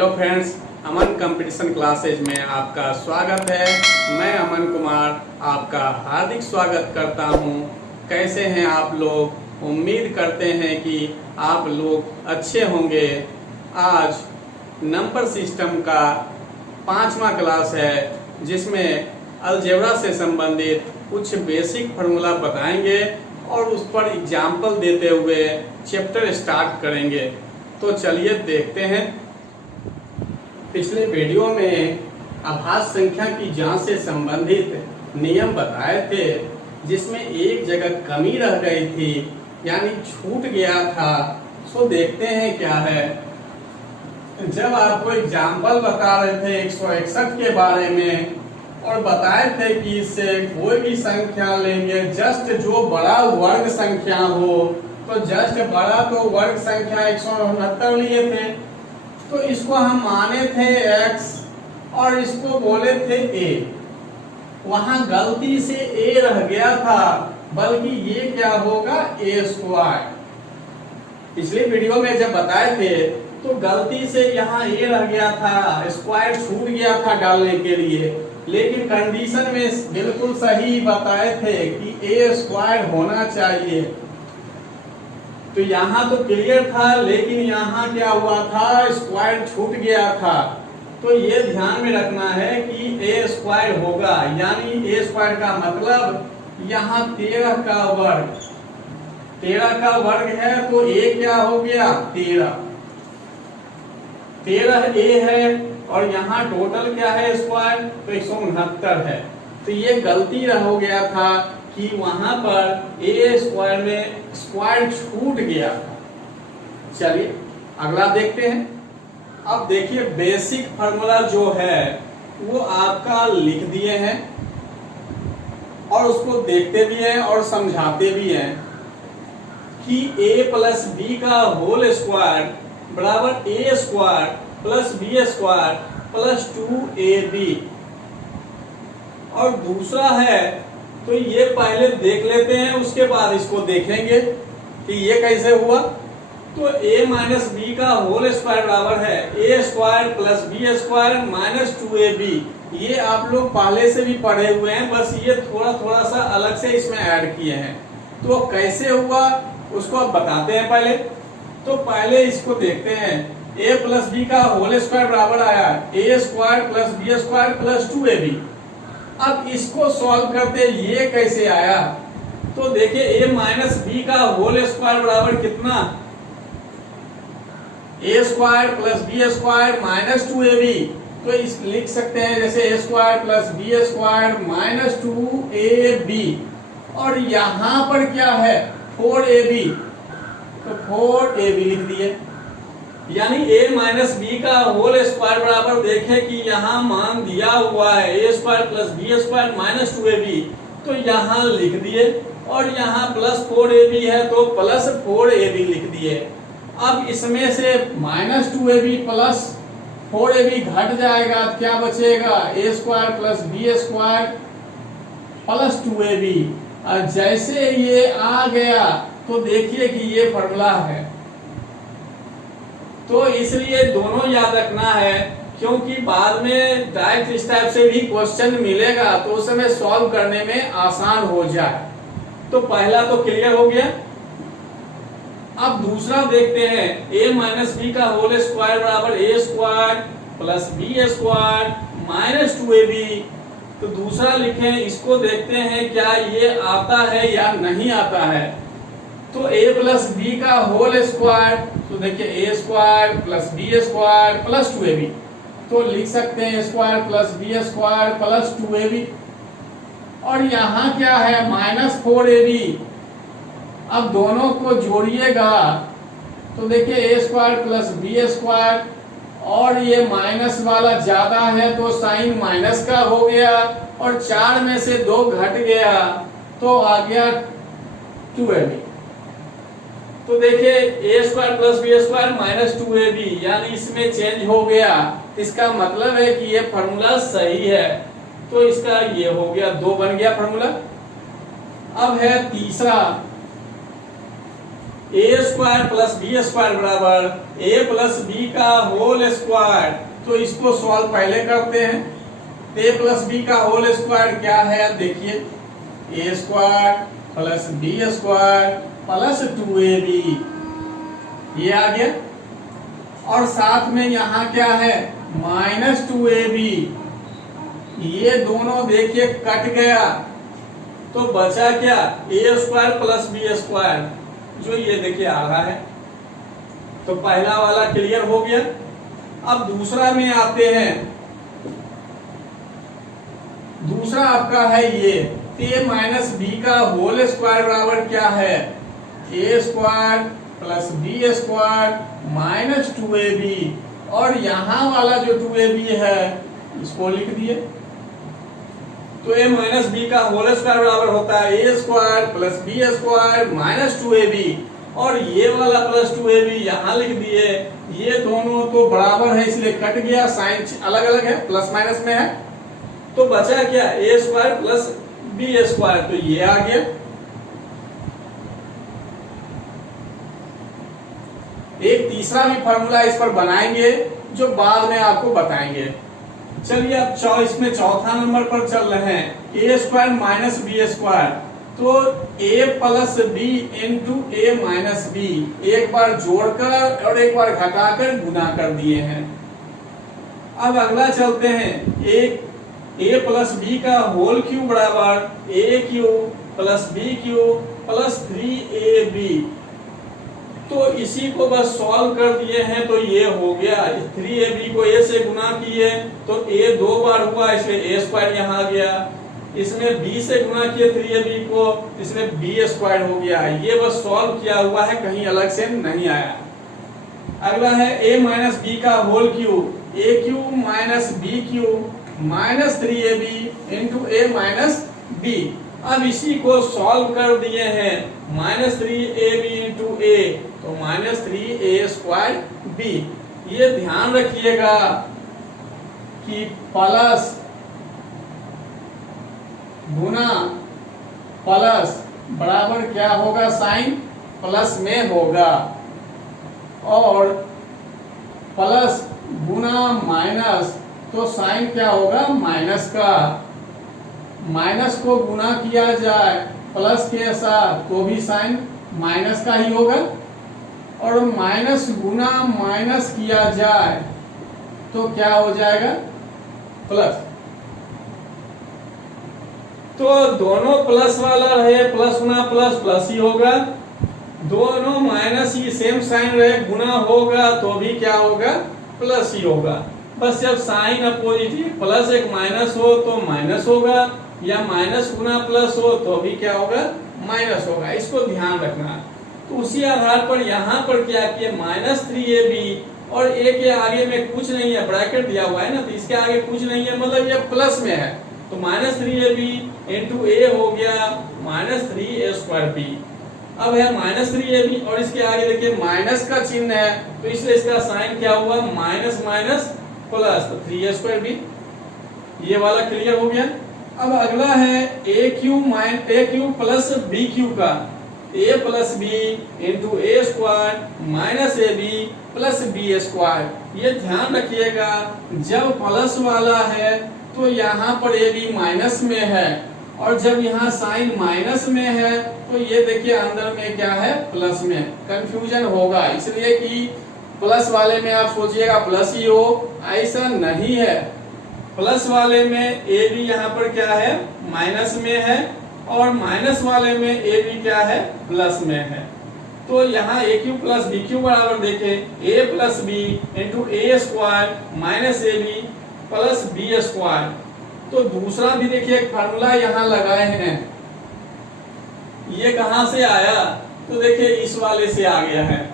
Hello friends, अमन competition classes में आपका स्वागत है। मैं अमन कुमार आपका हार्दिक स्वागत करता हूं। कैसे हैं आप लोग? उम्मीद करते हैं कि आप लोग अच्छे होंगे। आज नंबर सिस्टम का 5वां क्लास है, जिसमें अलजेब्रा से संबंधित कुछ बेसिक फार्मूला बताएंगे और उस पर एग्जाम्पल देते हुए चैप्टर स्टार्ट करेंगे। तो चलिए देखते हैं। पिछले वीडियो में आभाज्य संख्या की जांच से संबंधित नियम बताए थे, जिसमें एक जगह कमी रह गई थी, यानी छूट गया था। सो देखते हैं क्या है। जब आपको एग्जाम्पल बता रहे थे 161 के बारे में और बताए थे कि इससे कोई भी संख्या लेंगे, जस्ट जो बड़ा वर्ग संख्या हो, तो जस्ट बड़ा तो वर्ग संख्या 169 लिए थे, तो इसको हम माने थे x और इसको बोले थे a। वहां गलती से a रह गया था, बल्कि ये क्या होगा a स्क्वायर। पिछले वीडियो में जब बताए थे तो गलती से यहाँ a रह गया था, स्क्वायर छूट गया था डालने के लिए, लेकिन कंडीशन में बिल्कुल सही बताए थे कि a स्क्वायर होना चाहिए। तो यहाँ तो क्लियर था, लेकिन यहाँ क्या हुआ था, स्क्वायर छूट गया था। तो ये ध्यान में रखना है कि a स्क्वायर होगा, यानी a स्क्वायर का मतलब यहाँ 13 का वर्ग, 13 का वर्ग है, तो a क्या हो गया 13 a है, और यहाँ टोटल क्या है स्क्वायर, तो 169 है। तो ये गलती हो गया था कि वहां पर a स्क्वायर में स्क्वायर छूट गया था। चलिए अगला देखते हैं। अब देखिए बेसिक फार्मूला जो है वो आपका लिख दिए हैं और उसको देखते भी हैं और समझाते भी हैं कि a प्लस बी का होल स्क्वायर बराबर a square plus B square plus 2ab। और दूसरा है, तो ये पहले देख लेते हैं, उसके बाद इसको देखेंगे कि ये कैसे हुआ। तो a माइनस बी का होल स्क्वायर बराबर है a square plus B square minus 2ab। ये आप लोग पहले से भी पढ़े हुए हैं, बस ये थोड़ा थोड़ा सा अलग से इसमें ऐड किए हैं। तो कैसे हुआ उसको अब बताते हैं पहले। तो पहले इसको देखते हैं। a प्लस बी का होल स्क्वायर बराबर आया a square plus B square plus 2ab। अब इसको सॉल्व करते ये कैसे आया, तो देखिए a माइनस बी का होल स्क्वायर बराबर कितना, a square plus B square minus 2ab। तो इस लिख सकते हैं जैसे a square plus B square minus 2ab, और यहां पर क्या है 4ab, तो 4ab लिख दिए। यानी a माइनस बी का होल स्क्वायर बराबर देखें कि यहाँ मान दिया हुआ है a square plus B square minus 2ab, तो यहाँ लिख दिए, और यहाँ प्लस 4ab है तो प्लस 4ab लिख दिए। अब इसमें से माइनस 2ab प्लस 4ab घट जाएगा, क्या बचेगा a square plus B square plus 2ab। और जैसे ये आ गया तो देखिए कि ये फॉर्मूला है, तो इसलिए दोनों याद रखना है, क्योंकि बाद में डायरेक्ट इस टाइप से भी क्वेश्चन मिलेगा तो उस समय सॉल्व करने में आसान हो जाए। तो पहला तो क्लियर हो गया। अब दूसरा देखते हैं, a माइनस बी का होल स्क्वायर बराबर a square plus B square minus 2ab। तो दूसरा लिखें, इसको देखते हैं क्या ये आता है या नहीं आता है। तो a प्लस बी का होल स्क्वायर, तो देखिए a square plus B square plus 2ab, तो लिख सकते हैं square plus B square plus 2ab। और यहाँ क्या है माइनस 4ab। अब दोनों को जोड़िएगा तो देखिए a square plus B square, और ये माइनस वाला ज्यादा है तो साइन माइनस का हो गया, और 4 में से 2 घट गया तो आ गया 2ab। तो देखिए a square plus B square minus 2ab, यानी इसमें चेंज हो गया। इसका मतलब है कि ये फॉर्मूला सही है, तो इसका ये हो गया 2 बन गया फॉर्मूला। अब है तीसरा, a square plus B square बराबर ए प्लस बी का होल स्क्वायर। तो इसको सॉल्व पहले करते हैं। ए प्लस बी का होल स्क्वायर क्या है, देखिए a square plus B square plus 2ab, ये आ गया। और साथ में यहाँ क्या है, माइनस 2ab, ये दोनों देखिए कट गया, तो बचा क्या, ए स्क्वायर प्लस बी स्क्वायर, जो ये देखिए आ रहा है। तो पहला वाला क्लियर हो गया। अब दूसरा में आते हैं। दूसरा आपका है ये ए माइनस बी का होल स्क्वायर बराबर क्या है, a square plus B square minus 2ab, और यहां वाला जो 2ab है इसको लिख दिए। तो ए माइनस बी का होल स्क्वायर बराबर होता है a square plus B square minus 2ab, और ये वाला प्लस 2ab यहाँ लिख दिए। ये दोनों तो बराबर है इसलिए कट गया, साइन अलग अलग है, प्लस माइनस में है। तो बचा क्या, ए स्क्वायर प्लस बी स्क्वायर, तो ये आ गया। एक तीसरा भी फॉर्मूला इस पर बनाएंगे जो बाद में आपको बताएंगे। चलिए अब इसमें चौथा नंबर पर चल रहे हैं, A square minus B square. तो a plus B into A minus B, एक बार जोड़कर और एक बार घटाकर गुना कर दिए हैं। अब अगला चलते हैं, ए प्लस बी का होल क्यूब बराबर a cube plus B cube plus 3ab। तो इसी को बस सॉल्व कर दिए हैं, तो ये हो गया। 3ab को a से गुना किए तो a 2 बार हुआ, इसलिए a स्क्वायर यहाँ आ गया। इसमें b से गुना किए 3ab को, इसमें b स्क्वायर हो गया। ये बस सॉल्व किया हुआ है, कहीं अलग से नहीं आया। अगला है a माइनस बी का whole cube, a cube minus B cube minus 3ab into A minus B. अब इसी को सॉल्व कर दिए हैं, माइनस 3ab इंटू ए, तो माइनस 3a स्क्वायर बी। ये ध्यान रखिएगा कि प्लस गुना प्लस बराबर क्या होगा, साइन प्लस में होगा, और प्लस गुना माइनस तो साइन क्या होगा, माइनस का। माइनस को गुना किया जाए प्लस के साथ तो भी साइन माइनस का ही होगा, और माइनस गुना माइनस किया जाए तो क्या हो जाएगा, प्लस। तो दोनों प्लस वाला रहे, प्लस गुना प्लस प्लस ही होगा। दोनों माइनस ही सेम साइन रहे, गुना होगा तो भी क्या होगा, प्लस ही होगा। बस जब साइन अपोजिट प्लस एक माइनस हो तो माइनस होगा, या माइनस गुना प्लस हो तो भी क्या होगा, माइनस होगा। इसको ध्यान रखना। तो उसी आधार पर यहाँ पर क्या किया, माइनस 3ab, और a के आगे में कुछ नहीं है, ब्रैकेट दिया हुआ है ना, तो इसके आगे कुछ नहीं है, मतलब ये प्लस में है। तो माइनस 3ab इंटू ए हो गया माइनस 3a स्क्वायर बी। अब है माइनस 3ab और इसके आगे देखिए माइनस का चिन्ह है, तो इसलिए इसका साइन क्या हुआ, माइनस माइनस प्लस, तो 3a स्क्वायर बी। ये वाला क्लियर हो गया। अब अगला है A cube plus B cube का, a plus B into A square minus A B plus B square. ये ध्यान रखिएगा, जब प्लस वाला है तो यहाँ पर ए बी माइनस में है, और जब यहाँ साइन माइनस में है तो ये देखिए अंदर में क्या है, प्लस में। कंफ्यूजन होगा, इसलिए कि प्लस वाले में आप सोचिएगा प्लस ही हो, ऐसा नहीं है। प्लस वाले में ए बी यहाँ पर क्या है, माइनस में है, और माइनस वाले में ए बी क्या है, प्लस में है। तो यहाँ a cube plus B cube बराबर देखें a plus B into A square minus A B plus B square. तो दूसरा भी देखिए एक फार्मूला यहाँ लगाए हैं, ये कहाँ से आया, तो देखिए इस वाले से आ गया है।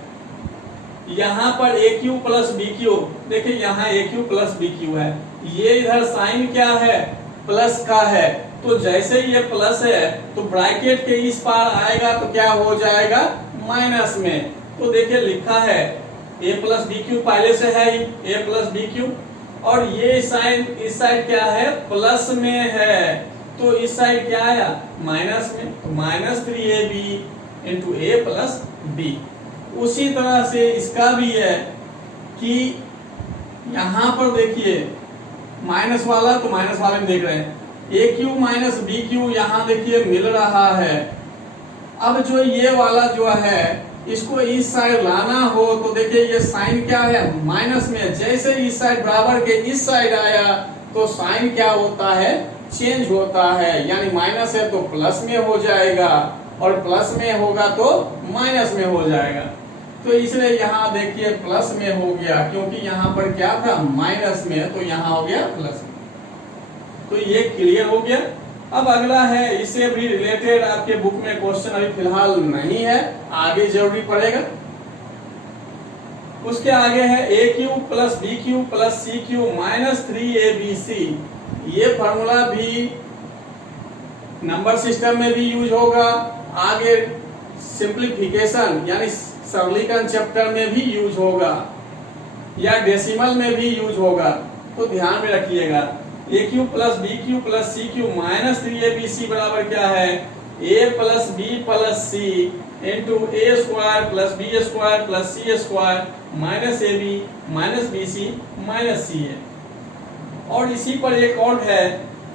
यहाँ पर ए क्यू प्लस बी क्यू, देखिए यहाँ a cube plus B Q है, ये इधर साइन क्या है, प्लस का है। तो जैसे ये प्लस है तो ब्रैकेट के इस पार आएगा तो क्या हो जाएगा, माइनस में। तो देखिए लिखा है ए प्लस बी क्यू, पहले से है ही ए प्लस बी क्यू, और ये साइन इस साइड क्या है, प्लस में है, तो इस साइड क्या आया, माइनस में। तो माइनस 3ab इंटू ए प्लस बी। उसी तरह से इसका भी है कि यहां पर देखिए माइनस वाला, तो माइनस वाले में देख रहे हैं ए क्यू माइनस बी क्यू, यहां देखिए मिल रहा है। अब जो ये वाला जो है इसको इस साइड लाना हो तो देखिए ये साइन क्या है, माइनस में। जैसे इस साइड बराबर के इस साइड आया तो साइन क्या होता है, चेंज होता है। यानी माइनस है तो प्लस में हो जाएगा और प्लस में होगा तो माइनस में हो जाएगा। तो इसलिए यहाँ देखिए प्लस में हो गया, क्योंकि यहाँ पर क्या था माइनस में, तो यहाँ हो गया प्लस में। तो ये क्लियर हो गया। अब अगला है, इससे भी रिलेटेड आपके बुक में क्वेश्चन अभी फिलहाल नहीं है, आगे जरूरी पड़ेगा। उसके आगे है a cube plus B cube plus C cube minus 3abc। ये फॉर्मूला भी नंबर सिस्टम में भी यूज होगा, आगे सिंप्लीफिकेशन यानी सरलीकरण चैप्टर में भी यूज होगा, या डेसिमल में भी यूज होगा। तो ध्यान में रखिएगा A cube plus B cube plus C cube minus 3abc बराबर क्या है, A plus B plus C into A square plus B square plus C square minus A B minus B C minus C A. और इसी पर एक और है,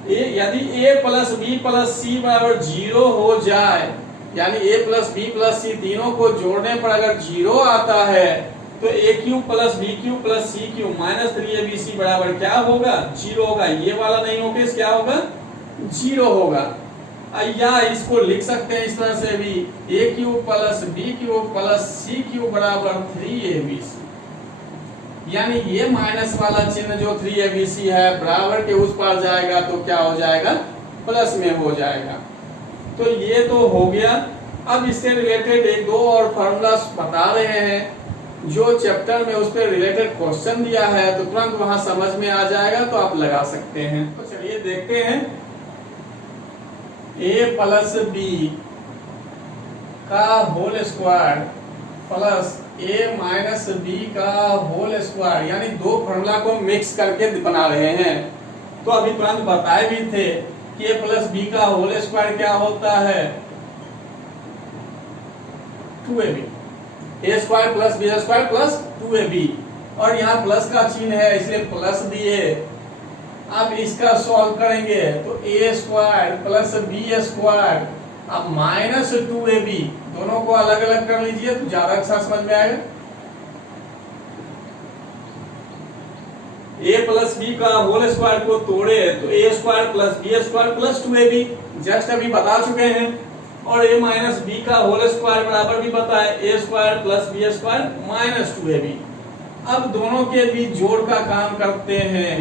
यदि A plus B plus C बराबर 0 हो जाए, यानी A plus B plus C तीनों को जोड़ने पर अगर 0 आता है तो A cube plus B cube plus C cube minus 3abc बराबर क्या होगा, 0 होगा। ये वाला नहीं होगा, क्या होगा, 0 होगा। या इसको लिख सकते हैं इस तरह से भी, A cube plus B cube plus C cube बराबर 3abc। यानी ये माइनस वाला चिन्ह जो 3abc है बराबर के उस पार जाएगा तो क्या हो जाएगा, प्लस में हो जाएगा। तो ये तो हो गया। अब इससे रिलेटेड एक दो और फॉर्मूला बता रहे हैं जो चैप्टर में उस पर रिलेटेड क्वेश्चन दिया है, तो तुरंत वहां समझ में आ जाएगा, तो आप लगा सकते हैं। तो चलिए देखते हैं, a प्लस बी का whole square plus a minus B का होल स्क्वायर, यानी दो फॉर्मूला को मिक्स करके बना रहे हैं। तो अभी तुरंत बताए भी थे कि a प्लस बी का होल स्क्वायर क्या होता है, 2ab, A square plus B square plus 2ab, और यहाँ प्लस का चिन्ह है इसलिए प्लस दिए। अब इसका सॉल्व करेंगे तो A square plus B square अब माइनस 2ab, दोनों को अलग अलग कर लीजिए तो ज्यादा अच्छा समझ में आएगा। ए प्लस बी का होल स्क्वायर को तोड़े तो A square plus B square plus 2ab, just अभी बता चुके हैं। और a माइनस बी का होल स्क्वायर बराबर भी बताए A square plus B square minus 2ab। अब दोनों के बीच जोड़ का काम करते हैं।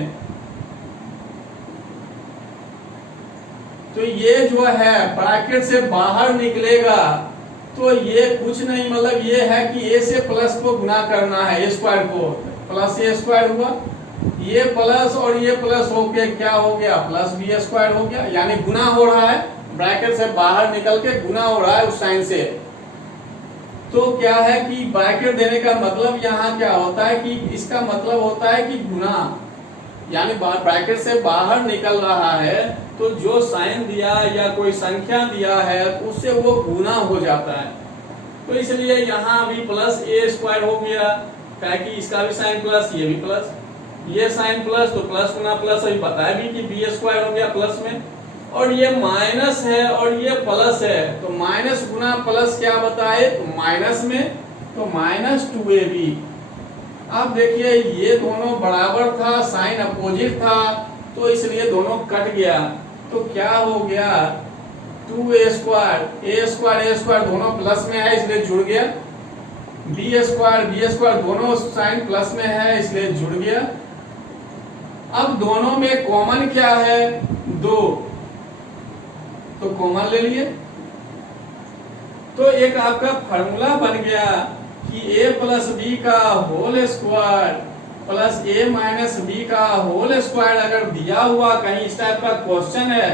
तो ये जो है ब्रैकेट से बाहर निकलेगा तो ये कुछ नहीं, मतलब ये है कि a से प्लस को गुना करना है, a स्क्वायर को प्लस a स्क्वायर हुआ, ये प्लस और ये प्लस होके क्या हो गया, प्लस बी स्क्वायर हो गया। यानी गुना हो रहा है, ब्रैकेट से बाहर निकल के गुना हो रहा है उस साइन से। तो क्या है कि ब्रैकेट देने का मतलब यहाँ क्या होता है कि इसका मतलब होता है कि गुना, यानी ब्रैकेट से बाहर निकल रहा है तो जो साइन दिया या कोई संख्या दिया है उससे वो गुना हो जाता है। तो इसलिए यहाँ भी प्लस ए स्क्वायर हो गया, ताकि इसका भी साइन प्लस, ये भी प्लस, ये साइन प्लस, तो प्लस गुना प्लस, अभी बताया भी कि बी स्क्वायर हो गया प्लस में। और ये माइनस है और ये प्लस है, तो माइनस गुना प्लस क्या बताए, तो माइनस में, तो माइनस 2ab। अब देखिए ये दोनों बराबर था, साइन अपोजिट था, तो इसलिए दोनों कट गया। तो क्या हो गया, 2a स्क्वायर, a स्क्वायर दोनों प्लस में है इसलिए जुड़ गया, b स्क्वायर दोनों साइन प्लस में है इसलिए जुड़ गया। अब दोनों में कॉमन क्या है, 2, तो कॉमन ले लिए। तो एक आपका फॉर्मूला बन गया कि a प्लस बी का whole square plus a minus B का होल स्क्वायर अगर दिया हुआ कहीं इस टाइप का क्वेश्चन है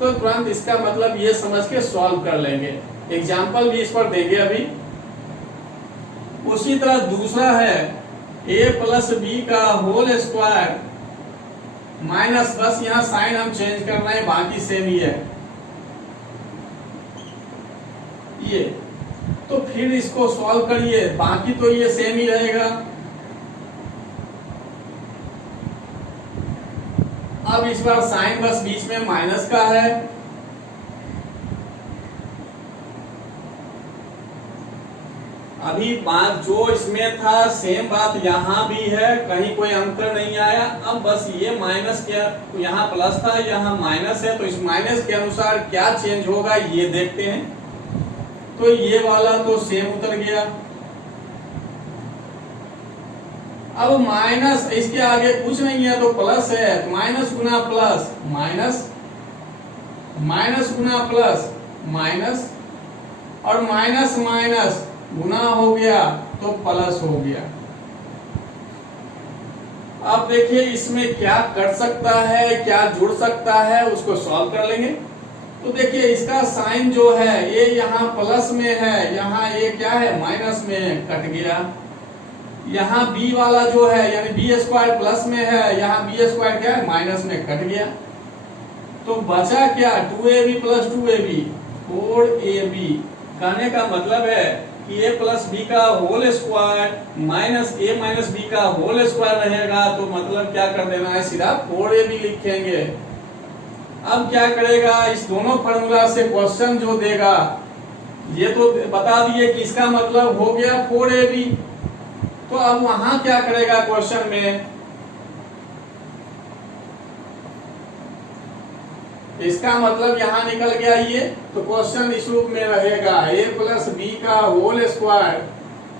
तो तुरंत इसका मतलब ये समझ के सॉल्व कर लेंगे। एग्जाम्पल भी इस पर देंगे अभी। उसी तरह दूसरा है a प्लस बी का होल स्क्वायर माइनस, बस यहाँ साइन हम चेंज कर रहे हैं, बाकी सेम ही है। ये तो फिर इसको सॉल्व करिए, बाकी तो ये सेम ही रहेगा। अब इस बार साइन बस बीच में माइनस का है, अभी बात जो इसमें था सेम बात यहाँ भी है, कहीं कोई अंतर नहीं आया। अब बस ये माइनस क्या, यहाँ प्लस था यहाँ माइनस है, तो इस माइनस के अनुसार क्या चेंज होगा ये देखते हैं। तो ये वाला तो सेम उतर गया। अब माइनस, इसके आगे कुछ नहीं है तो प्लस है, माइनस गुना प्लस माइनस, माइनस गुना प्लस माइनस, और माइनस माइनस गुना हो गया तो प्लस हो गया। अब देखिए इसमें क्या कट सकता है, क्या जुड़ सकता है, उसको सॉल्व कर लेंगे। तो देखिए इसका साइन जो है ये यहाँ प्लस में है, यहाँ ये क्या है माइनस में, कट गया। यहाँ b वाला जो है यानी बी स्क्वायर प्लस में है, यहाँ बी स्क्वायर क्या है माइनस में, कट गया। तो बचा क्या 2ab प्लस 2ab 4ab। कहने का मतलब है कि a प्लस बी का whole square minus a minus B का होल स्क्वायर रहेगा, तो मतलब क्या कर देना है सीधा 4ab लिखेंगे। अब क्या करेगा, इस दोनों फार्मूला से क्वेश्चन जो देगा ये तो बता दिए कि इसका मतलब हो गया 4ab। तो अब वहां क्या करेगा क्वेश्चन में, इसका मतलब यहाँ निकल गया ये, तो क्वेश्चन इस रूप में रहेगा a प्लस बी का whole square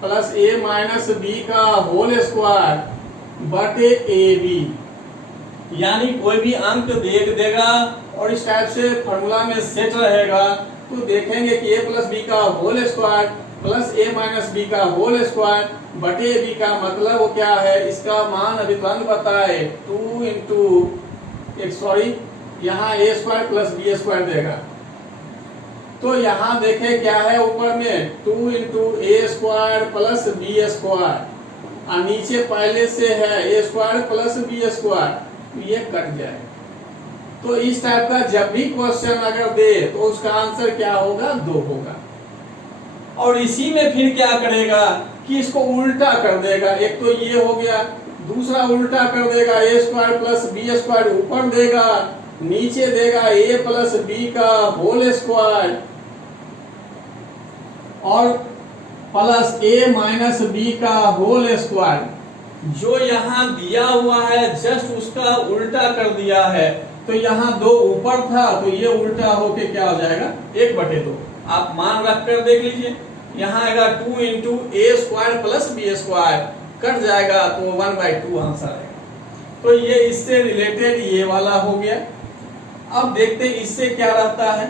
plus a minus B का होल स्क्वायर बटे ab। यानी कोई भी अंक देगा और इस टाइप से फॉर्मूला में सेट रहेगा, तो देखेंगे कि a प्लस बी का whole square plus a minus B का होल स्क्वायर बटे b का मतलब वो क्या है, इसका मान अभी तुरंत बताए 2 इंटू सॉरी यहाँ a square plus B square देगा। तो यहाँ देखें क्या है ऊपर में 2 इंटू ए स्क्वायर प्लस बी स्क्वायर, और नीचे पहले से है a square plus B square, तो ये कट जाए। तो इस टाइप का जब भी क्वेश्चन अगर दे तो उसका आंसर क्या होगा 2 होगा। और इसी में फिर क्या करेगा कि इसको उल्टा कर देगा, एक तो ये हो गया, दूसरा उल्टा कर देगा a square plus B square ऊपर देगा, नीचे देगा a प्लस बी का होल स्क्वायर और प्लस a माइनस बी का होल स्क्वायर। जो यहाँ दिया हुआ है जस्ट उसका उल्टा कर दिया है, तो यहाँ 2 ऊपर था तो ये उल्टा होके क्या हो जाएगा 1/2। आप मान रख कर देख लीजिए, यहाँ आएगा 2 इंटू ए square plus B square, cut जाएगा तो 1/2 आंसर आएगा। तो ये इससे रिलेटेड ये वाला हो गया। अब देखते हैं इससे क्या रहता है।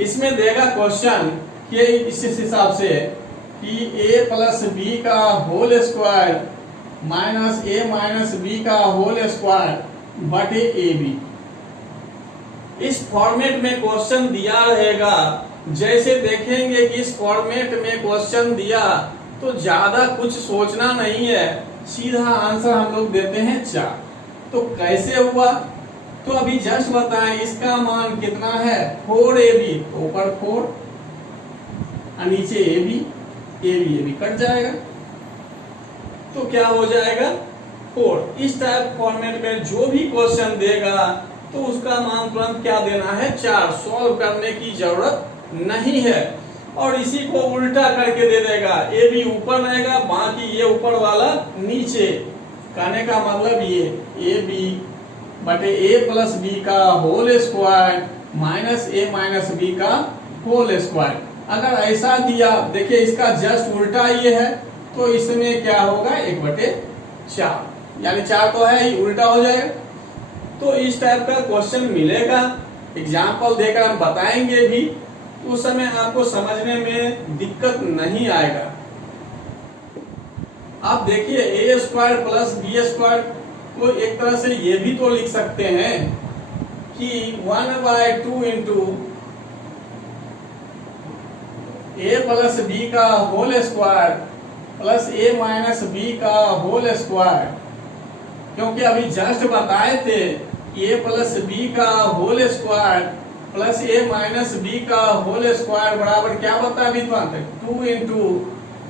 इसमें देगा क्वेश्चन कि इस हिसाब से कि a प्लस बी का whole square minus a minus B का होल स्क्वायर बटे ab। इस फॉर्मेट में क्वेश्चन दिया रहेगा। जैसे देखेंगे कि इस फॉर्मेट में क्वेश्चन दिया तो ज्यादा कुछ सोचना नहीं है, सीधा आंसर हम लोग देते हैं 4। तो कैसे हुआ, तो अभी जस्ट बताएं इसका मान कितना है 4ab, ऊपर 4 और नीचे ab कट जाएगा तो क्या हो जाएगा 4। इस टाइप फॉर्मेट में जो भी क्वेश्चन देगा तो उसका मान तुरंत क्या देना है 4, सॉल्व करने की जरूरत नहीं है। और इसी को उल्टा करके दे देगा, ए बी ऊपर रहेगा बाकी ये ऊपर वाला नीचे। कहने का मतलब ये ए बी बटे ए प्लस बी का होल स्क्वायर माइनस ए माइनस बी का होल स्क्वायर। अगर ऐसा दिया, देखिए इसका जस्ट उल्टा ये है तो इसमें क्या होगा 1/4, यानी 4 तो है ही, उल्टा हो जाएगा। तो इस टाइप का क्वेश्चन मिलेगा, एग्जाम्पल देकर हम बताएंगे भी, तो उस समय आपको समझने में दिक्कत नहीं आएगा। आप देखिए a square plus B square को एक तरह से ये भी तो लिख सकते हैं कि 1/2 इंटू ए प्लस बी का होल स्क्वायर प्लस ए माइनस बी का होल स्क्वायर। क्योंकि अभी जस्ट बताए थे ए प्लस बी का होल स्क्वायर प्लस ए माइनस बी का होल स्क्वायर बराबर क्या होता है विद्वान? 2 इंटू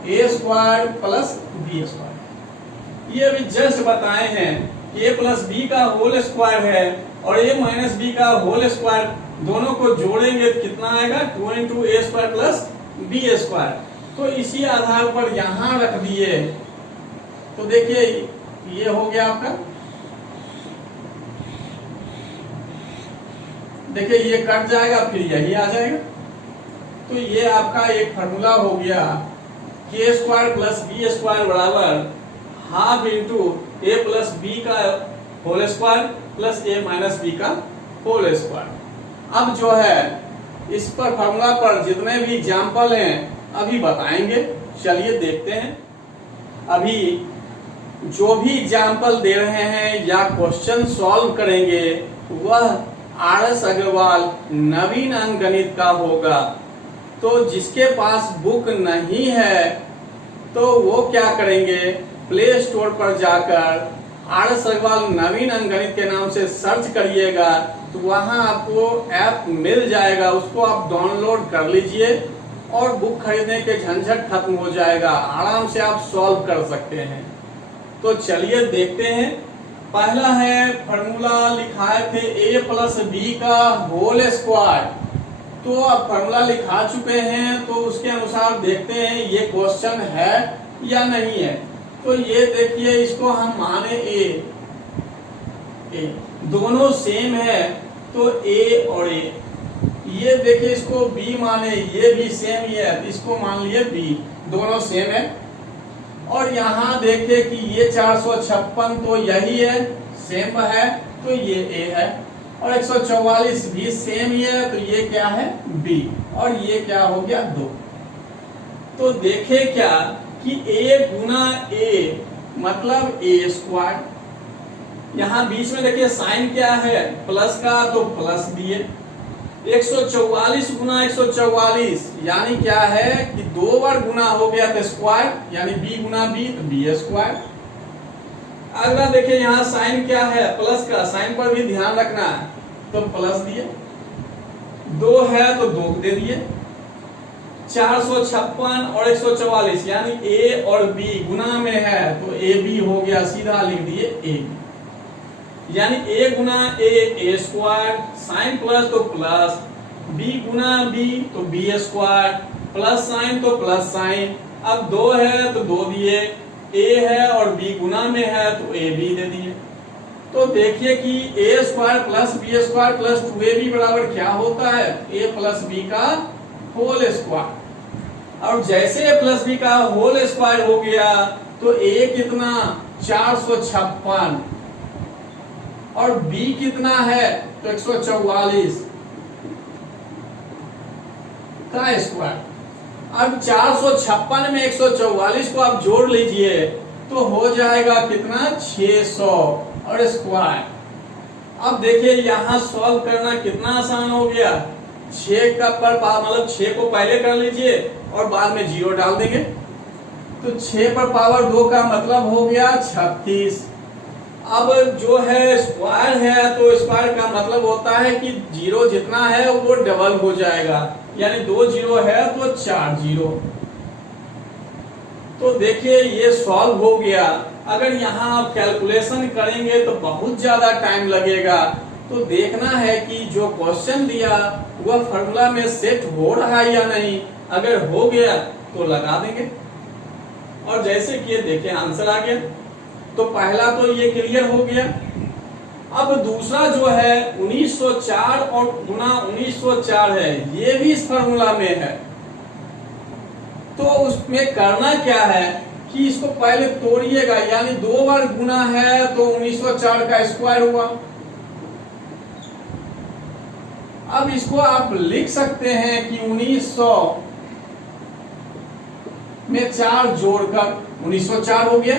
ए स्क्वायर प्लस बी स्क्वायर। ये अभी जस्ट बताए हैं कि ए प्लस बी का होल स्क्वायर है और ए माइनस बी का होल स्क्वायर, दोनों को जोड़ेंगे तो कितना आएगा? 2 इंटू ए स्क्वायर प्लस बी स्क्वायर। तो इसी आधार पर यहां रख दिए तो देखिए ये हो गया आपका, देखिए ये कट जाएगा फिर यही आ जाएगा। तो ये आपका एक फार्मूला हो गया के स्क्वायर प्लस बी स्क्वायर बराबर हाफ इंटू ए प्लस बी का होल स्क्वायर प्लस ए माइनस बी का होल स्क्वायर। अब जो है इस पर फार्मूला पर जितने भी एग्जाम्पल हैं अभी बताएंगे, चलिए देखते हैं। अभी जो भी एग्जाम्पल दे रहे हैं या क्वेश्चन सॉल्व करेंगे वह आर.एस. अग्रवाल नवीन अंक गणित का होगा। तो जिसके पास बुक नहीं है तो वो क्या करेंगे, प्ले स्टोर पर जाकर आर.एस. अग्रवाल नवीन अंक गणित के नाम से सर्च करिएगा तो वहां आपको ऐप मिल जाएगा, उसको आप डाउनलोड कर लीजिए और बुक खरीदने के झंझट खत्म हो जाएगा, आराम से आप सॉल्व कर सकते हैं। तो चलिए देखते हैं। पहला है फॉर्मूला लिखाए थे ए प्लस बी का होल स्क्वायर, तो अब फॉर्मूला लिखा चुके हैं तो उसके अनुसार देखते हैं ये क्वेश्चन है या नहीं है। तो ये देखिए इसको हम माने ए, दोनों सेम है तो ए और ए। ये देखिए इसको बी माने, ये भी सेम ही है, इसको मान लिए बी, दोनों सेम है। और यहाँ देखे कि ये 456 तो यही है, सेम है, तो ये ए है। और 144 भी सेम ही है, तो ये क्या है? बी। और ये क्या हो गया? 2। तो देखे क्या कि a गुना a मतलब a स्क्वायर। यहाँ बीच में देखिए साइन क्या है? प्लस का, तो प्लस दिए। 144 गुना 144 यानी क्या है कि 2 बार गुना हो गया तो स्क्वायर, यानी b गुना b तो b स्क्वायर। अगला देखिए यहाँ साइन क्या है? प्लस का, साइन पर भी ध्यान रखना है, तो प्लस दिए। 2 है तो 2 दे दिए। 456 और 144 यानी a और b गुना में है तो a b हो गया, सीधा लिख दिए a b। यानी a गुना a स्क्वायर, साइन प्लस तो प्लस, b गुना b तो b स्क्वायर, प्लस साइन तो प्लस साइन। अब 2 है तो 2 दिए, a है और b गुना में है तो a b दे दिए। तो देखिए कि a स्क्वायर प्लस b स्क्वायर प्लस 2ab बराबर क्या होता है? a प्लस b का होल स्क्वायर। और जैसे a प्लस b का होल स्क्वायर हो गया तो a कितना? 456 और b कितना है? तो 144 का स्क्वायर। अब 456 में 144 को आप जोड़ लीजिए तो हो जाएगा कितना? 600 और स्क्वायर। अब देखिए यहाँ सॉल्व करना कितना आसान हो गया। 6 का पर मतलब 6 को पहले कर लीजिए और बाद में 0 डाल देंगे तो 6 पर पावर 2 का मतलब हो गया 36। अब जो है स्क्वायर है तो स्क्वायर का मतलब होता है कि 0 जितना है वो डबल हो जाएगा, यानी 2 0 है तो 4 0। तो देखिए ये सॉल्व हो गया। अगर यहाँ आप कैलकुलेशन करेंगे तो बहुत ज्यादा टाइम लगेगा। तो देखना है कि जो क्वेश्चन दिया वह फॉर्मूला में सेट हो रहा है या नहीं। अगर हो गया तो लगा देंगे और जैसे कि देखिए आंसर आ गया। तो पहला तो ये क्लियर हो गया। अब दूसरा जो है 1904 और गुना 1904 है, ये भी इस फार्मूला में है। तो उसमें करना क्या है कि इसको पहले तोड़िएगा, यानी 2 बार गुना है तो 1904 का स्क्वायर हुआ। अब इसको आप लिख सकते हैं कि 1900 में 4 जोड़कर 1904 हो गया।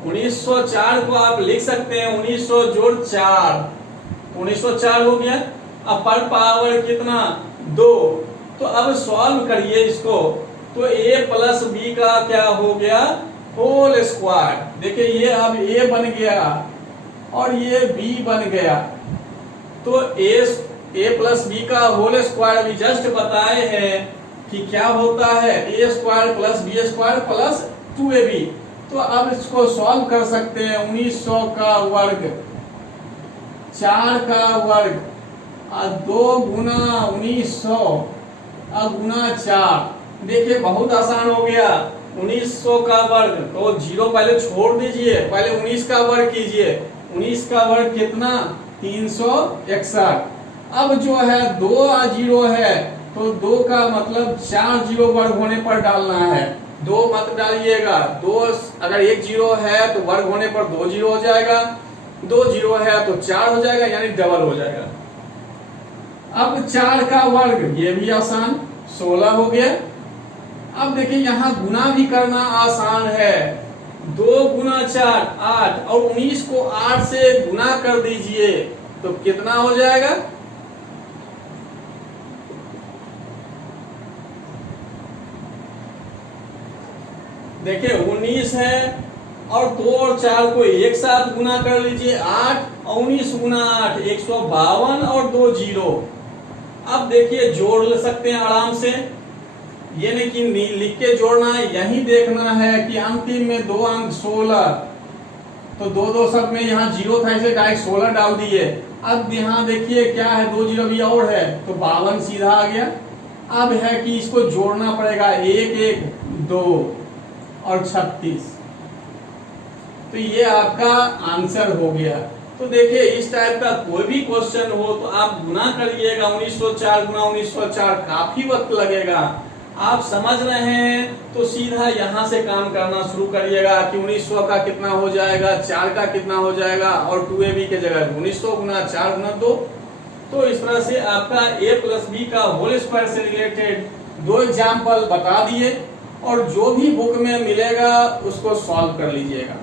1904 को आप लिख सकते हैं 1900 जोड़ 4, 1904 हो गया। अब पर पावर कितना? 2। तो अब सॉल्व करिए इसको तो a प्लस b का क्या हो गया? Whole square. देखिए ये अब a बन गया और ये b बन गया। तो a प्लस बी का होल स्क्वायर अभी जस्ट बताए हैं कि क्या होता है, a square plus B square plus 2ab। तो अब इसको सॉल्व कर सकते हैं। 1900 का वर्ग, 4 का वर्ग, 2 गुना 1900 गुना 4। देखिए बहुत आसान हो गया। 1900 का वर्ग, तो 0 पहले छोड़ दीजिए, पहले 19 का वर्ग कीजिए। 19 का वर्ग कितना, 361। अब जो है 2 0 है, तो 2 का मतलब 4 0 वर्ग होने पर डालना है। 2 मत डालिएगा, 2 अगर 1 0 है तो वर्ग होने पर 2 0 हो जाएगा, 2 0 है तो 4 हो जाएगा, यानी डबल हो जाएगा। अब 4 का वर्ग, ये भी आसान, 16 हो गया। अब देखिए यहाँ गुना भी करना आसान है। 2 गुना 4 8, और 19 को 8 से गुना कर दीजिए तो कितना हो जाएगा, देखिए 19 है और 2 और 4 को एक साथ गुना कर लीजिए, 8 और 19 गुना 8 152 और 2 0। अब देखिए जोड़ ले सकते हैं आराम से, ये नहीं कि लिख के जोड़ना है, यही देखना है कि अंतिम में 2 अंक 16, तो 2 2 सब में यहाँ 0 था, इसे डायरेक्ट 16 डाल दिए। अब यहाँ देखिए क्या है, 2 0 भी और है, तो 52 सीधा आ गया। अब है कि इसको जोड़ना पड़ेगा, 1 1 2 और 36, तो ये आपका आंसर हो गया। तो देखिए इस टाइप का कोई भी क्वेश्चन हो तो आप गुना करिएगा, 1904 गुना 1904, काफी वक्त लगेगा। आप समझ रहे हैं तो सीधा यहाँ से काम करना शुरू करिएगा कि 1900 का कितना हो जाएगा, 4 का कितना हो जाएगा, और 2ab के जगह 1900 गुना 4 गुना 2। तो इस तरह से आपका a प्लस बी का होल स्क्वायर से रिलेटेड 2 एग्जाम्पल बता दिए, और जो भी बुक में मिलेगा उसको सॉल्व कर लीजिएगा।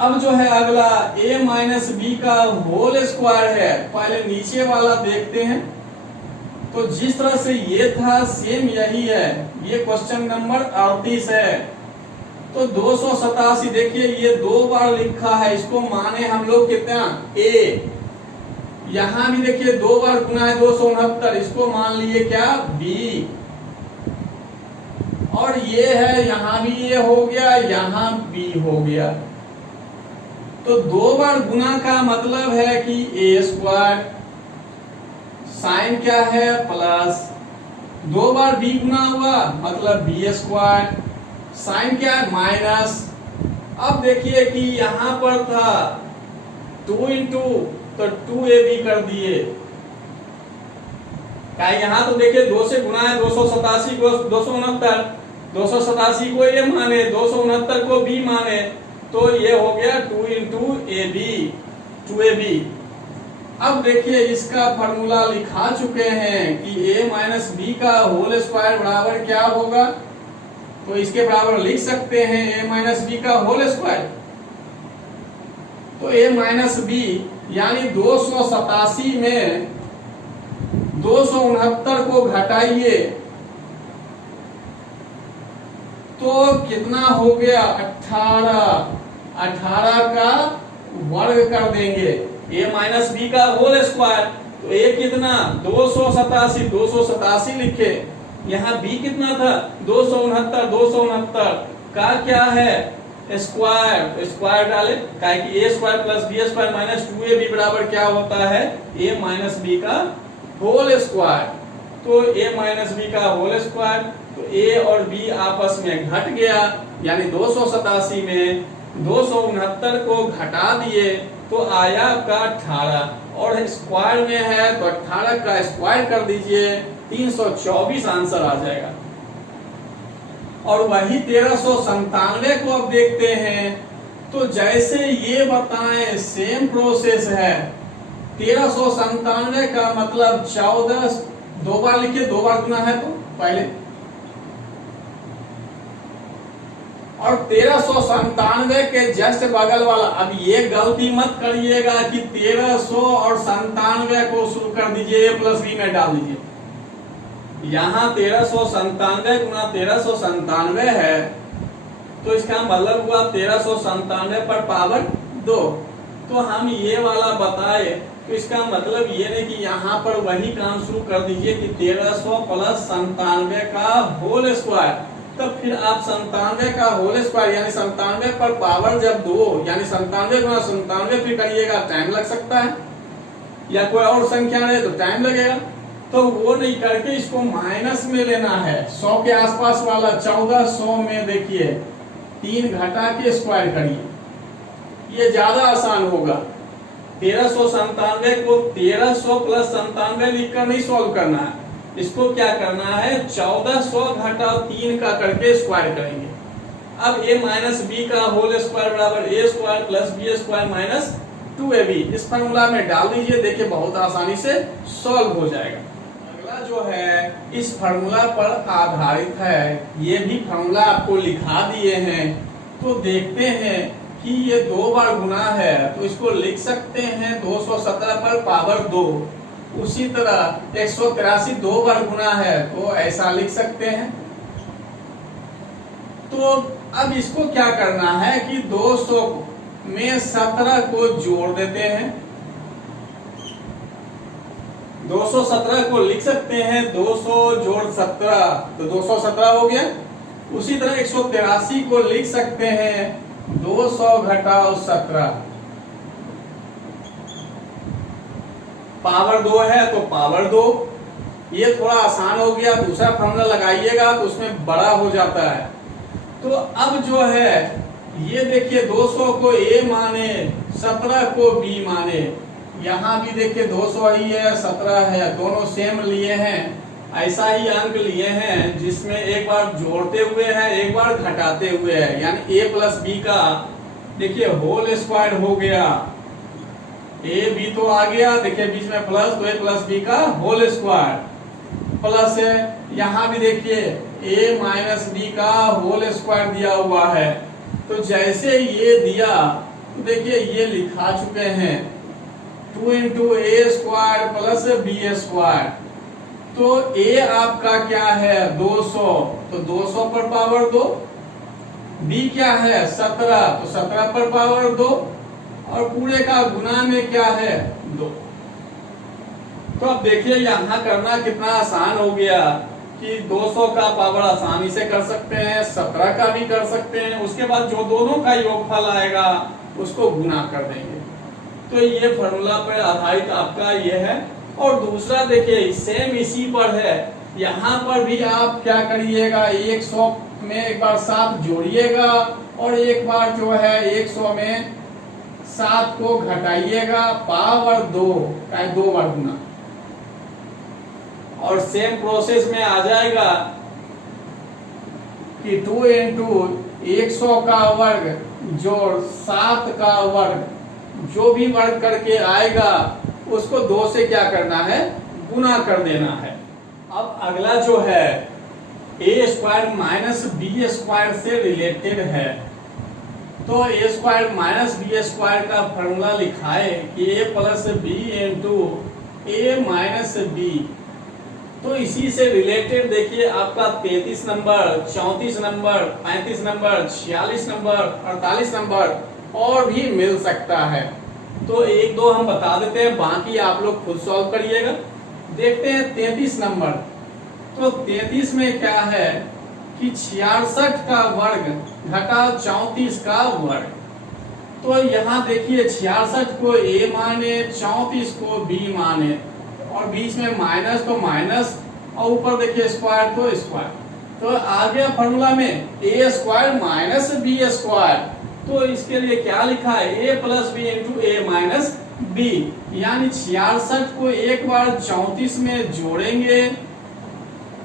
अब जो है अगला a माइनस बी का होल स्क्वायर है, पहले नीचे वाला देखते हैं। तो जिस तरह से ये था सेम यही है, ये क्वेश्चन नंबर 38 है। तो 287, देखिए ये 2 बार लिखा है, इसको माने हम लोग कितना, a। यहां भी देखिए 2 बार गुना है, 269, इसको मान लिए क्या, b। और ये है, यहां भी ये हो गया, यहां b हो गया। तो 2 बार गुना का मतलब है कि a स्क्वायर, साइन क्या है प्लस, 2 बार b गुना हुआ मतलब b स्क्वायर, साइन क्या है माइनस। अब देखिए कि यहां पर था 2 इंटू, तो 2ab कर दिए, यहाँ तो देखिए 2 से गुना है, 287 को 269, 287 को a माने, 269 को b माने, तो ये हो गया 2 इंटू ab, 2ab। अब देखिए इसका फॉर्मूला लिखा चुके हैं कि a माइनस बी का होल स्क्वायर बराबर क्या होगा, तो इसके बराबर लिख सकते हैं a माइनस बी का होल स्क्वायर। तो a माइनस बी यानी 287 में 269 को घटाइए तो कितना हो गया, 18 का वर्ग कर देंगे। a माइनस बी का होल स्क्वायर, तो a कितना 287 लिखे, यहाँ b कितना था 269 का क्या है स्क्वायर, स्क्वायर डाले, काहे कि a square plus b square minus 2ab बराबर क्या होता है, a माइनस बी का होल स्क्वायर। तो a माइनस बी का होल स्क्वायर, तो a और b आपस में घट गया, यानी 287 में 269 को घटा दिए तो आया आपका 18, और स्क्वायर में है तो 18 का स्क्वायर कर दीजिए, 324 आंसर आ जाएगा। और वही 1397 को अब देखते हैं। तो जैसे ये बताएं सेम प्रोसेस है, 1397 का मतलब 14, 2 बार लिखिए, 2 बार गुना है तो पहले, और 1397 के जस्ट बगल वाला, अब ये गलती मत करिएगा कि 1300 और 97 को शुरू कर दीजिए, a प्लस बी में डाल दीजिए। यहाँ 1397 गुना 1397 है, तो इसका मतलब हुआ 1397 पर पावर 2, तो हम ये वाला बताए, तो इसका मतलब ये नहीं कि यहाँ पर वही काम शुरू कर दीजिए कि 1300 प्लस 97 का होल स्क्वायर। तब फिर आप 97 का होल स्क्वायर यानी 97 पर पावर जब 2 यानी 97 गुना 97 फिर करिएगा, टाइम लग सकता है, या कोई और संख्या रहे तो टाइम लगेगा। तो वो नहीं करके इसको माइनस में लेना है। 100 के आसपास वाला 1400 में देखिए 3 घटा के स्क्वायर करिए, ये ज्यादा आसान होगा। 1397 को 1300 प्लस 97 लिखकर नहीं सॉल्व करना है, इसको क्या करना है 1400 घटा 3 का करके स्क्वायर करेंगे। अब a माइनस बी का होल स्क्वायर बराबर a square plus B square minus 2ab, इस फॉर्मूला में डाल दीजिए, देखिए बहुत आसानी से सॉल्व हो जाएगा। अगला जो है इस फॉर्मूला पर आधारित है, ये भी फॉर्मूला आपको लिखा दिए हैं, तो देखते हैं कि ये 2 बार गुना है तो इसको लिख सकते हैं 217 पर पावर 2। उसी तरह 183 2 बार गुना है तो ऐसा लिख सकते हैं। तो अब इसको क्या करना है कि 200 में 17 को जोड़ देते हैं। 217 को लिख सकते हैं 200 जोड़ 17 तो 217 हो गया। उसी तरह 183 को लिख सकते हैं 200 घटाओ 17, पावर 2 है तो पावर 2। ये थोड़ा आसान हो गया, दूसरा फॉर्मूला लगाइएगा तो उसमें बड़ा हो जाता है। तो अब जो है ये देखिए 200 को a माने 17 को b माने, यहाँ भी देखिए 200 ही है 17 है, दोनों सेम लिए हैं, ऐसा ही अंक लिए हैं जिसमें एक बार जोड़ते हुए है एक बार घटाते हुए है, यानी a प्लस बी का देखिए होल स्क्वायर हो गया, a b तो आ गया, देखिए बीच में प्लस तो a प्लस बी का होल स्क्वायर प्लस है, यहाँ भी देखिए a माइनस बी का होल स्क्वायर दिया हुआ है। तो जैसे ये दिया तो देखिए ये लिखा चुके हैं 2 इंटू ए स्क्वायर प्लस बी स्क्वायर। तो a आपका क्या है 200, तो 200 पर पावर 2, b क्या है 17 तो 17 पर पावर 2, और पूरे का गुना में क्या है 2। तो अब देखिए यहाँ करना कितना आसान हो गया कि 200 का पावर आसानी से कर सकते हैं, 17 का भी कर सकते हैं, उसके बाद जो दोनों का योगफल आएगा उसको गुना कर देंगे। तो ये फॉर्मूला पर आधारित आपका ये है। और दूसरा देखिए सेम इसी पर है, यहाँ पर भी आप क्या करिएगा 100 में एक बार 7 जोड़िएगा और एक बार जो है 100 में 7 को घटाइएगा, पावर 2 का 2 बार गुना, और सेम प्रोसेस में आ जाएगा कि 2 इंटू 100 का वर्ग जोड़ 7 का वर्ग, जो भी वर्ग करके आएगा उसको 2 से क्या करना है गुना कर देना है। अब अगला जो है a square minus B square से रिलेटेड है, तो a square minus B square का फॉर्मूला लिखा है कि a plus B into A minus B. तो इसी से रिलेटेड देखिए आपका 33 number, 34 number, 35 number, 46 number, 48 number और भी मिल सकता है। तो एक दो हम बता देते हैं, बाकी आप लोग खुद सॉल्व करिएगा। देखते हैं 33 नंबर। तो 33 में क्या है कि 66 का वर्ग घटा 34 का वर्ग। तो यहाँ देखिए 66 को a माने, 34 को b माने, और बीच में माइनस तो माइनस, और ऊपर देखिए स्क्वायर तो स्क्वायर। तो आ गया फॉर्मूला में a square minus B square. तो इसके लिए क्या लिखा है a plus B into A minus B, यानी 66 को एक बार 34 में जोड़ेंगे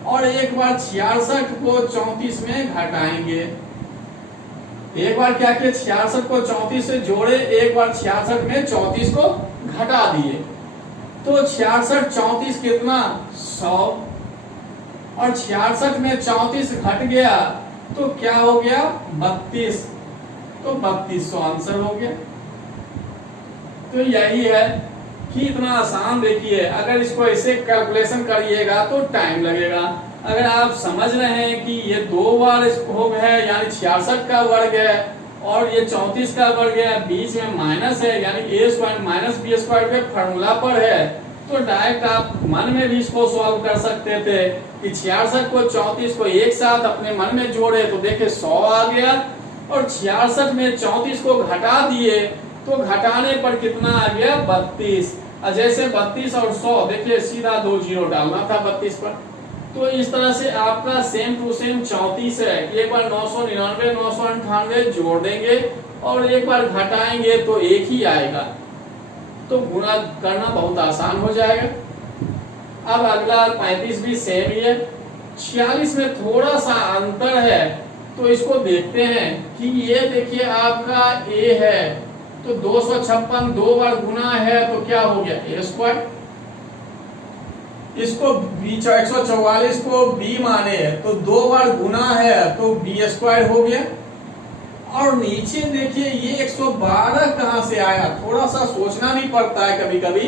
और एक बार 66 को 34 में घटाएंगे। एक बार क्या किया 66 को 34 से जोड़े, एक बार 66 में 34 को घटा दिए। तो 66 34 कितना 100, और 66 में 34 घट गया तो क्या हो गया 32, तो 3200 आंसर हो गया। तो यही है कि इतना आसान। देखिए अगर इसको ऐसे कैलकुलेशन करिएगा तो टाइम लगेगा। अगर आप समझ रहे हैं कि ये 2 बार स्कोप है यानी 66 का वर्ग है और ये 34 का बढ़ गया, बीच में माइनस है, यानी a square minus B square के फॉर्मूला पर है। तो डायरेक्ट आप मन में भी इसको सॉल्व कर सकते थे कि 66 को 34 को एक साथ अपने मन में जोड़े तो देखे 100 आ गया, और 66 में 34 को घटा दिए तो घटाने पर कितना आ गया 32। जैसे 32 और 100 देखिए सीधा 2 जीरो डालना था 32 पर। तो इस तरह से आपका सेम टू सेम 34 है। एक बार 999 998 जोड़ देंगे और एक बार घटाएंगे तो एक ही आएगा, तो गुणा करना बहुत आसान हो जाएगा। अब अगला 35 भी सेम ही है। 46 में थोड़ा सा अंतर है, तो इसको देखते हैं कि ये देखिए आपका a है, तो 256 दो बार गुना है तो क्या हो गया a स्क्वायर। इसको 144 को b माने तो दो बार गुना है तो b स्क्वायर हो गया। और नीचे देखिए ये 112 कहां से आया, थोड़ा सा सोचना भी पड़ता है कभी कभी।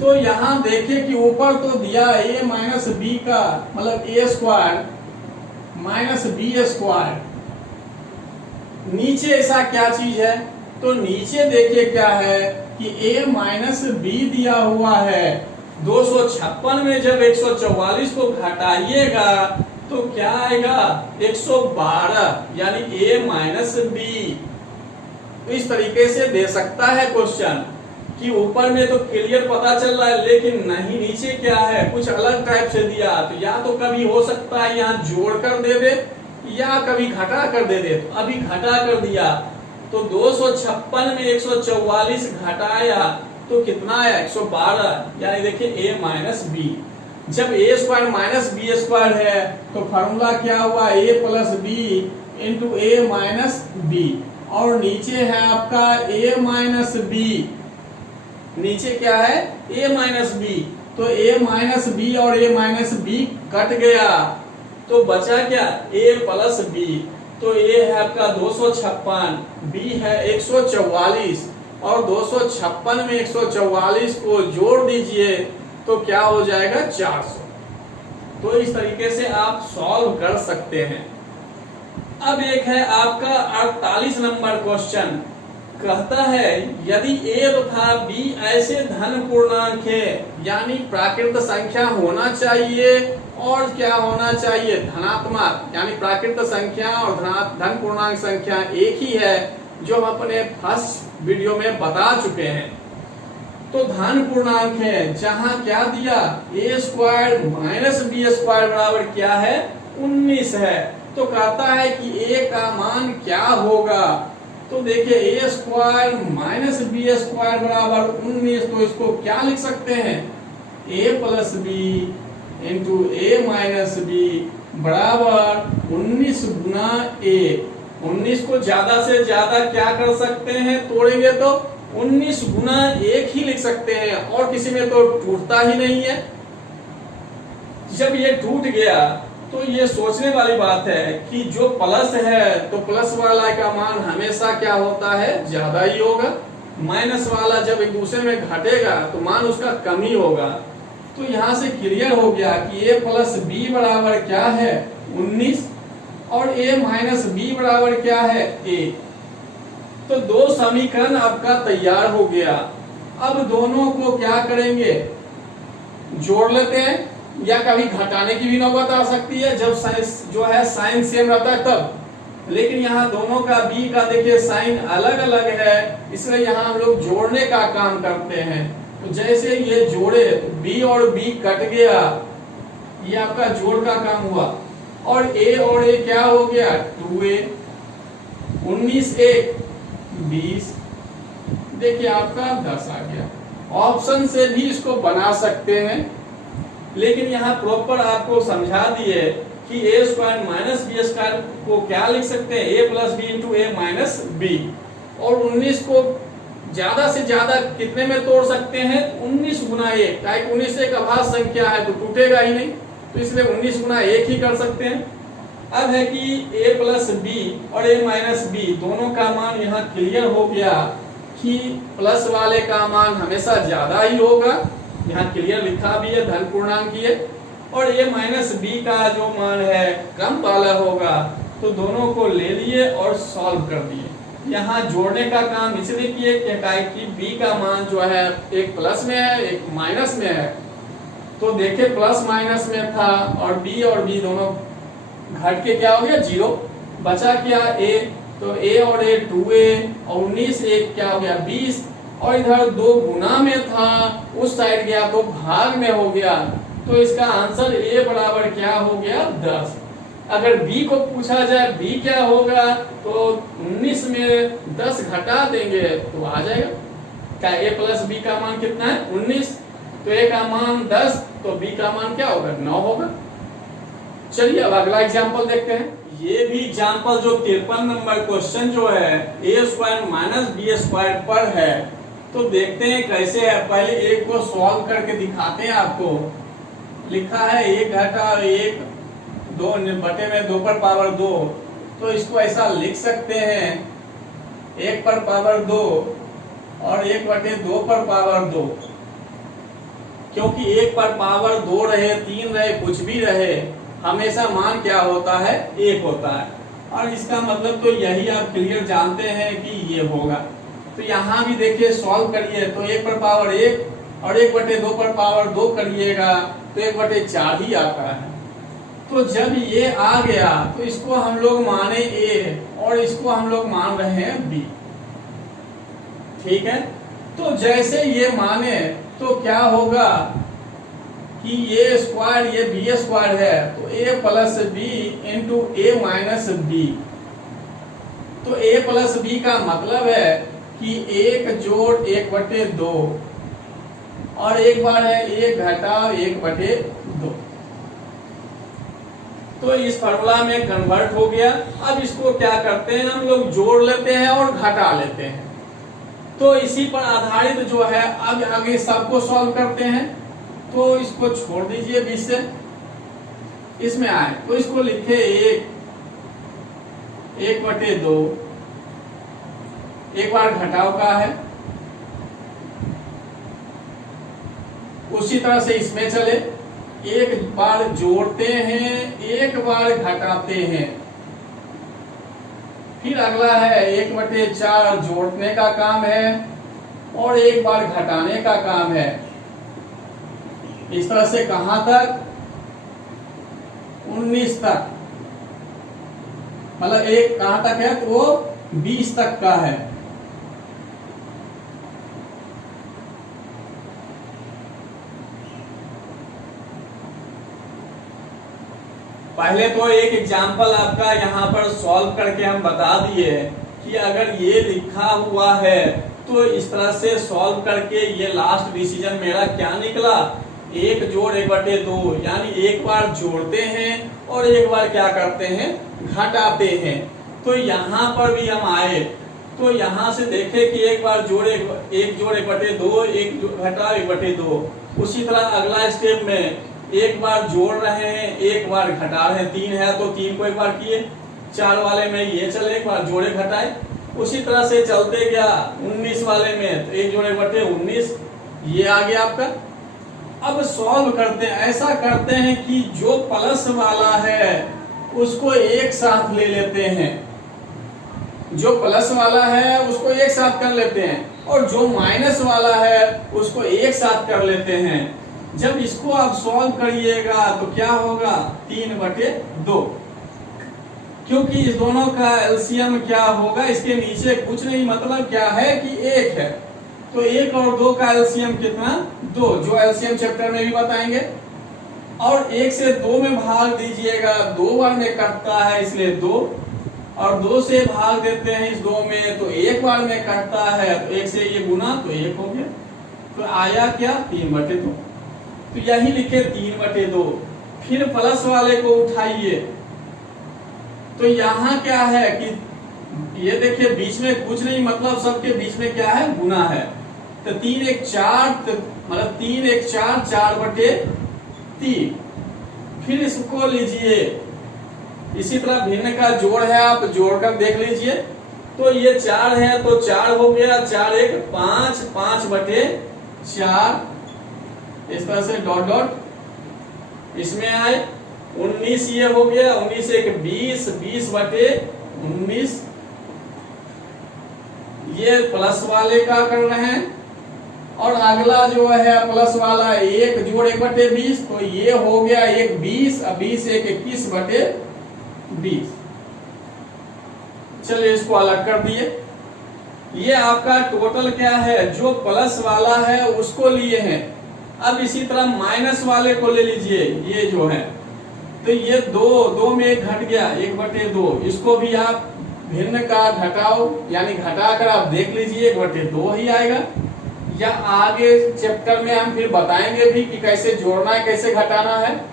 तो यहां देखिए कि ऊपर तो दिया a माइनस बी का मतलब a square minus B square, नीचे ऐसा क्या चीज है, तो नीचे देखिए क्या है कि a माइनस बी दिया हुआ है। 256 में जब 144 को घटाइएगा तो क्या आएगा 112, यानी a माइनस बी। तो इस तरीके से दे सकता है क्वेश्चन कि ऊपर में तो क्लियर पता चल रहा है, लेकिन नहीं नीचे क्या है कुछ अलग टाइप से दिया। तो या तो कभी हो सकता है यहाँ जोड़ कर दे दे या कभी घटा कर दे दे। तो अभी घटा कर दिया तो 256 में 144 घटाया तो कितना आया 112, यानी देखिए a माइनस बी। जब a square minus B square है तो फॉर्मूला क्या हुआ a plus B into A minus B, और नीचे है आपका a माइनस बी, नीचे क्या है a माइनस बी। तो a माइनस बी और a माइनस बी कट गया तो बचा क्या a प्लस बी। तो a है आपका 256, b है 144, और 256 में 144 को जोड़ दीजिए तो क्या हो जाएगा 400। तो इस तरीके से आप सॉल्व कर सकते हैं। अब एक है आपका 48 नंबर क्वेश्चन, कहता है यदि a तथा b ऐसे धन पूर्णांक है, यानी प्राकृत संख्या होना चाहिए और क्या होना चाहिए धनात्मक, यानी प्राकृत संख्या और धन पूर्णांक संख्या एक ही है, जो हम अपने फर्स्ट वीडियो में बता चुके हैं। तो धन पूर्णांक है जहां क्या दिया a square minus B square बराबर क्या है 19 है। तो कहता है कि a का मान क्या होगा, तो देखिए a square minus B square बराबर 19, तो इसको क्या लिख सकते हैं a plus B into A minus B बराबर 19 गुना a। 19 को ज्यादा से ज्यादा क्या कर सकते हैं, तोड़ेंगे तो 19 गुना 1 ही लिख सकते हैं, और किसी में तो टूटता ही नहीं है। जब ये टूट गया तो ये सोचने वाली बात है कि जो प्लस है तो प्लस वाला का मान हमेशा क्या होता है ज्यादा ही होगा, माइनस वाला जब एक दूसरे में घटेगा तो मान उसका कम ही होगा। तो यहां से क्लियर हो गया कि a प्लस बी बराबर क्या है 19 और a माइनस बी बराबर क्या है a। तो दो समीकरण आपका तैयार हो गया। अब दोनों को क्या करेंगे जोड़ लेते हैं, या कभी घटाने की भी नौबत आ सकती है जब साइंस जो है साइन सेम रहता है तब। लेकिन यहाँ दोनों का b का देखिए साइन अलग अलग है, इसलिए यहाँ हम लोग जोड़ने का काम करते हैं। तो जैसे ये जोड़े b और b कट गया, ये आपका जोड़ का काम हुआ, और a और a क्या हो गया 2a, 19 1 20, देखिए आपका 10 आ गया। ऑप्शन से भी इसको बना सकते हैं, लेकिन यहाँ प्रॉपर आपको समझा दिए कि a square minus B square को क्या लिख सकते हैं a plus B into A minus B, और 19 को ज्यादा से ज्यादा कितने में तोड़ सकते हैं 19 गुना 1, 19 एक अभाज्य संख्या है तो टूटेगा ही नहीं, तो इसलिए 19 गुना 1 ही कर सकते हैं। अब है कि a प्लस बी और a माइनस बी दोनों का मान यहाँ क्लियर हो गया कि प्लस वाले का मान हमेशा ज्यादा ही होगा, यहाँ क्लियर लिखा भी है धन पूर्णांक है, और a माइनस बी का जो मान है कम वाला होगा। तो दोनों को ले लिए और सॉल्व कर दिए। यहाँ जोड़ने का काम इसलिए किए कि b का मान जो है एक प्लस में है एक माइनस में है। तो देखे प्लस माइनस में था और b दोनों घट के क्या हो गया 0, बचा क्या a, तो a और a 2a और 19 एक क्या हो गया 20, और इधर 2 गुना में था उस साइड गया तो भाग में हो गया। तो इसका आंसर a बराबर क्या हो गया 10। अगर b को पूछा जाए b क्या होगा तो 19 में 10 घटा देंगे तो आ जाएगा क्या a प्लस b का मान कितना है 19, तो a का मान 10 तो b का मान क्या होगा 9 होगा। चलिए अब अगला एग्जांपल देखते हैं। ये भी एग्जांपल जो 53 नंबर क्वेश्चन जो है a square minus B square पर है, तो देखते हैं कैसे है। पहले एक को सॉल्व करके दिखाते हैं आपको। लिखा है 1 घटा 1 2 बटे में 2 पर पावर 2, तो इसको ऐसा लिख सकते हैं 1 पर पावर 2 और 1 बटे 2 पर पावर 2, क्योंकि 1 पर पावर 2 रहे 3 रहे कुछ भी रहे हमेशा मान क्या होता है 1 होता है। और इसका मतलब तो यही आप क्लियर जानते हैं कि ये होगा। तो यहाँ भी देखिए सॉल्व करिए तो 1 पर पावर 1 और 1 बटे 2 पर पावर 2 करिएगा तो 1 बटे 4 ही आता है। तो जब ये आ गया तो इसको हम लोग माने a और इसको हम लोग मान रहे हैं b, ठीक है। तो जैसे ये माने तो क्या होगा कि ये स्क्वायर ये बी स्क्वायर है तो a plus B into A minus B. तो a प्लस बी का मतलब है कि 1 जोड़ 1 बटे 2 और एक बार है 1 घटा 1 बटे 2। तो इस फॉर्मूला में कन्वर्ट हो गया। अब इसको क्या करते हैं हम लोग जोड़ लेते हैं और घटा लेते हैं। तो इसी पर आधारित जो है अब आगे सबको सॉल्व करते हैं। तो इसको छोड़ दीजिए 20 से, इसमें आए तो इसको लिखे 1 बटे 2, एक बार घटाव का है, उसी तरह से इसमें चले, एक बार जोड़ते हैं एक बार घटाते हैं। फिर अगला है 1 बटे 4 जोड़ने का काम है और एक बार घटाने का काम है। इस तरह से कहां तक 19 तक, मतलब एक कहां तक है तो वो 20 तक का है। पहले तो एक एग्जाम्पल आपका यहाँ पर सॉल्व करके हम बता दिए कि अगर ये लिखा हुआ है तो इस तरह से सॉल्व करके ये लास्ट डिसीजन मेरा क्या निकला 1 जोड़ 1 बटे 2, यानी एक बार जोड़ते हैं और एक बार क्या करते हैं घटाते हैं। तो यहाँ पर भी हम आए तो यहाँ से देखे कि एक बार जोड़े 1 जोड़ 1 बटे 2 1 घटा 1 बटे 2। उसी तरह अगला स्टेप में एक बार जोड़ रहे हैं एक बार घटा रहे हैं। 3 है तो 3 को एक बार किए, 4 वाले में ये चले एक बार जोड़े घटाए, उसी तरह से चलते गया 19 वाले में तो 1 जोड़ 1 बटे 19 ये आ गया आपका। अब सॉल्व करते हैं, ऐसा करते हैं कि जो प्लस वाला है उसको एक साथ ले लेते हैं, जो प्लस वाला है उसको एक साथ कर लेते हैं और जो माइनस वाला है उसको एक साथ कर लेते हैं। जब इसको आप सॉल्व करिएगा तो क्या होगा 3 बटे 2, क्योंकि इस दोनों का एलसीएम क्या होगा इसके नीचे कुछ नहीं, मतलब क्या है कि 1 है तो 1 और 2 का एलसीएम कितना 2, जो एलसीएम चैप्टर में भी बताएंगे। और 1 से 2 में भाग दीजिएगा, 2 बार में कटता है इसलिए 2, और 2 से भाग देते हैं इस 2 में तो 1 बार में कटता है तो 1 से ये गुना तो 1 हो गया। तो आया क्या 3 बटे 2। तो यही लिखे 3 बटे 2। फिर प्लस वाले को उठाइए तो यहाँ क्या है कि ये देखिए बीच में कुछ नहीं, मतलब सबके बीच में क्या है गुना है। तो 3 1 4 मतलब 3 1 4 4 बटे 3। फिर इसको लीजिए, इसी तरह भिन्न का जोड़ है आप जोड़कर देख लीजिए। तो ये 4 है तो 4 हो गया, 4 1 5 5 बटे 4, इस तरह से डॉट डॉट इसमें आए 19 ये हो गया, 19 1 20 20 बटे 19 ये प्लस वाले का कर रहे हैं, और अगला जो है प्लस वाला 1 जोड़ 1/20, तो ये हो गया 1 20, अब 20 1 21/20। चलिए इसको अलग कर दिए। ये आपका टोटल क्या है, जो प्लस वाला है उसको लिए हैं। अब इसी तरह माइनस वाले को ले लीजिए, ये जो है, तो ये 2 में 1 घट गया 1/2, इसको भी आप भिन्न का घटाओ यानी घटाकर आप देख लीजिए 1/2 ही आएगा। या आगे चैप्टर में हम फिर बताएंगे भी कि कैसे जोड़ना है, कैसे घटाना है।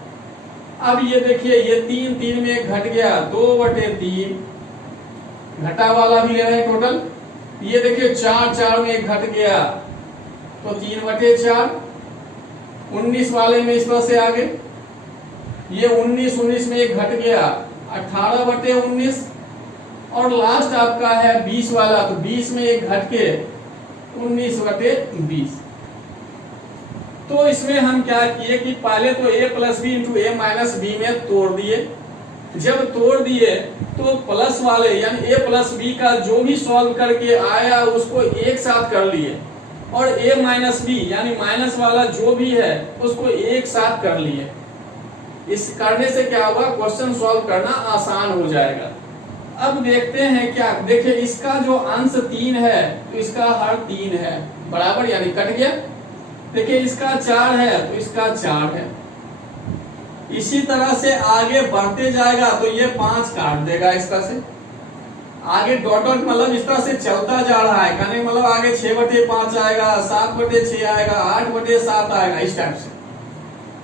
अब ये देखिए, ये 3 में 1 घट गया 2/3, घटा वाला भी ले रहे हैं टोटल। ये देखिए 4 में 1 घट गया तो 3/4, 19 वाले में इस तरह से आगे, ये 19 में 1 घट गया 18/19, और लास्ट आपका है 20 वाला, तो 20 में 1 घट के 19/20। तो इसमें हम क्या किए कि पहले तो a + b × a - b में तोड़ दिए। जब तोड़ दिए तो प्लस वाले यानी a + b का जो भी सॉल्व करके आया उसको एक साथ कर लिए, और a - b यानी माइनस वाला जो भी है उसको एक साथ कर लिए। इस करने से क्या होगा, क्वेश्चन सॉल्व करना आसान हो जाएगा। अब देखते हैं क्या, देखिए इसका जो अंश 3 है तो इसका हर 3 है बराबर, यानी कट गया। देखिए इसका 4 है तो इसका 4 है। इसी तरह से आगे बढ़ते जाएगा तो ये 5 काट देगा इस तरह से। आगे डॉट मतलब इस तरह से चलता जा रहा है, कहने मतलब आगे 6/5 आएगा, 7/6 आएगा, 8/7 आएगा, इस टाइप से।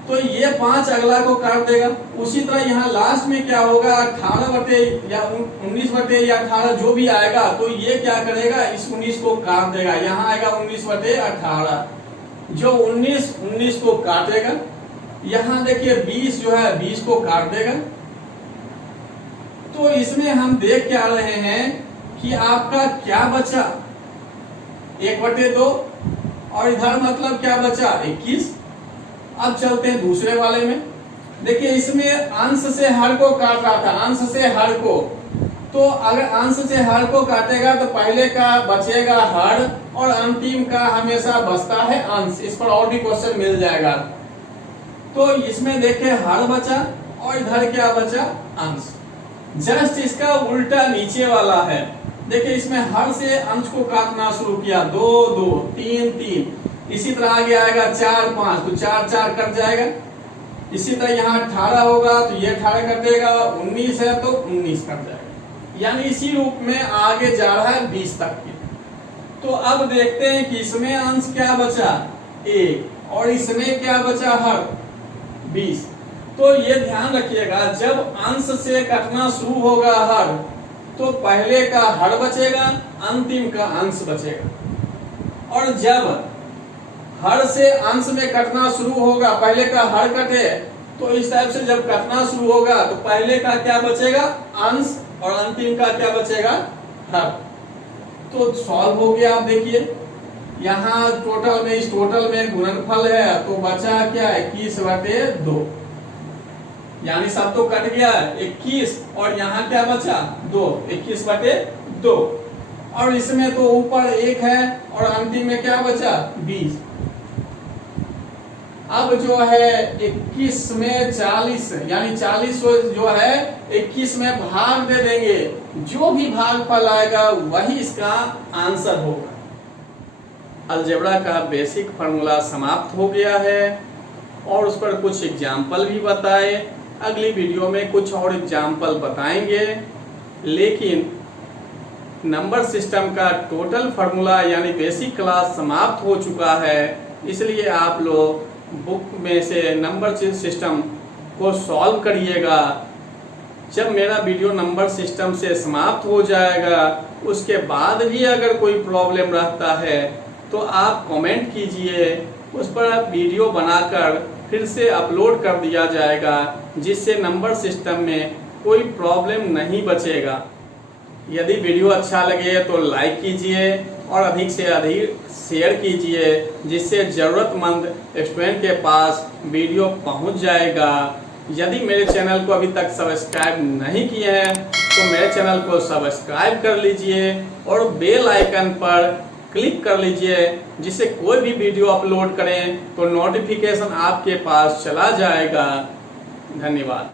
तो ये 5 अगला को काट देगा। उसी तरह यहाँ लास्ट में क्या होगा, 18 या 19 या 18 जो भी आएगा तो ये क्या करेगा, इस 19 को काट देगा। यहाँ आएगा 19/18, जो 19 को काटेगा। यहाँ देखिए 20 जो है 20 को काट देगा। तो इसमें हम देख क्या रहे हैं कि आपका क्या बचा, 1/2, और इधर मतलब क्या बचा 21। अब चलते हैं दूसरे वाले में। देखिए इसमें अंश से हर को काट रहा था, अंश से हर को। तो अगर अंश से हर को काटेगा तो पहले का बचेगा हर, और अंतिम का हमेशा बचता है अंश। इस पर और भी क्वेश्चन मिल जाएगा। तो इसमें देखिए हर बचा और इधर क्या बचा, अंश। जस्ट इसका उल्टा नीचे वाला है। देखिए इसमें हर से अंश को काटना शुरू किया, 2 2 3 3, इसी तरह आगे आएगा 4 5, तो 4 4 कट जाएगा। इसी तरह यहाँ 18 होगा तो ये 18 कट देगा, 19 है तो 19 कट जाएगा। यानी इसी रूप में आगे जा रहा है 20 तक के। तो अब देखते हैं कि इसमें अंश क्या बचा 1, और इसमें क्या बचा हर 20। तो ये ध्यान रखिएगा, जब अंश से कटना शुरू होगा हर, तो पहले का हर बचेगा, अंतिम का अंश बचेगा। और जब हर से अंश में कटना शुरू होगा, पहले का हर कटे, तो इस टाइप से जब कटना शुरू होगा तो पहले का क्या बचेगा, अंश, और अंतिम का क्या बचेगा, हर। तो सॉल्व हो गया। आप देखिए यहाँ टोटल में, इस टोटल में गुणनफल है तो बचा क्या 21/2, यानी सब तो कट गया 21, और यहाँ क्या बचा 2, 21/2। और इसमें तो ऊपर 1 है और अंतिम में क्या बचा 20। अब जो है 21 में 40, यानी 40 जो है 21 में भाग दे देंगे, जो भी भागफल आएगा वही इसका आंसर होगा। अलजेब्रा का बेसिक फार्मूला समाप्त हो गया है, और उस पर कुछ एग्जाम्पल भी बताए। अगली वीडियो में कुछ और एग्जाम्पल बताएंगे। लेकिन नंबर सिस्टम का टोटल फार्मूला यानी बेसिक क्लास समाप्त हो चुका है, इसलिए आप लोग बुक में से नंबर सिस्टम को सॉल्व करिएगा। जब मेरा वीडियो नंबर सिस्टम से समाप्त हो जाएगा, उसके बाद भी अगर कोई प्रॉब्लम रहता है तो आप कमेंट कीजिए, उस पर वीडियो बनाकर फिर से अपलोड कर दिया जाएगा, जिससे नंबर सिस्टम में कोई प्रॉब्लम नहीं बचेगा। यदि वीडियो अच्छा लगे तो लाइक कीजिए और अधिक से अधिक शेयर कीजिए, जिससे ज़रूरतमंद स्टूडेंट के पास वीडियो पहुंच जाएगा। यदि मेरे चैनल को अभी तक सब्सक्राइब नहीं किए हैं तो मेरे चैनल को सब्सक्राइब कर लीजिए और बेल आइकन पर क्लिक कर लीजिए, जिससे कोई भी वीडियो अपलोड करें तो नोटिफिकेशन आपके पास चला जाएगा। धन्यवाद।